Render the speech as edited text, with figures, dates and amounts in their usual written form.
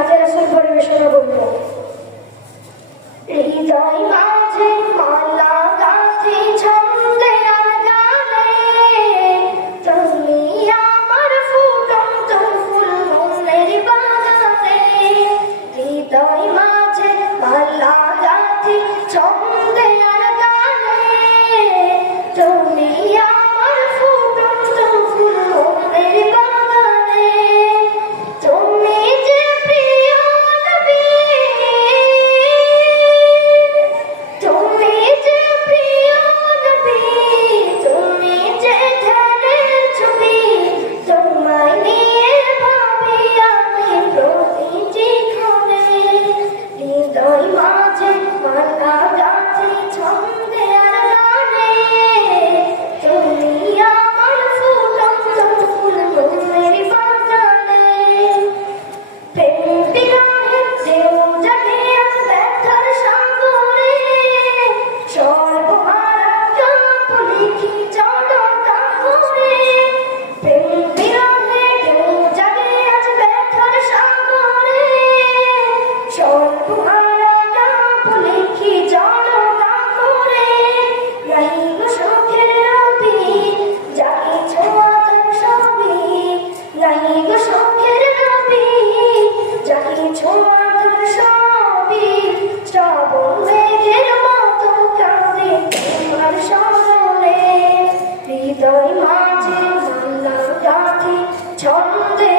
নাতে রাসূল পরিবেশনা করব। হৃদয় মাঝে মালা গাঁথি ছন্দে আর গানে, তুমি আমার ফুটন্ত ফুল মনের বাগানে। হৃদয় মাঝে মালা গাঁথি ছন্দে আর গানে, তুমি আমার ফুটন্ত ফুল মনের বাগানে। তুমি যে প্রিয় নবী, তুমি যে প্রিয় নবী, তুমি যে ধ্যানের ছবি, তোমায় নিয়ে ভাবি আমি প্রতিটি ক্ষণে। হৃদয় মাঝে মালা গাঁথি ছন্দে আর গানে, তুমি আমার ফুটন্ত ফুল মনের বাগানে। প্রেম বিরহের ঢেউ জাগে আজ ব্যথার সাগরে, সর্বহারা কাপ লিখি জড়তা করে। প্রেম বিরহের ঢেউ জাগে আজ ব্যথার সাগরে, সর্বহারা কাপ লিখি জড়তা করে। নাই গো সুখের রবি, যাকে ছোঁয়া তার সবই, নাই গো সুখের রবি, যাকে ছোঁয়া তার সবই। শ্রাবণ মেঘের মতো কাঁদে তোমার স্মরণে, হৃদয় মাঝে মালা গাঁথি ছন্দে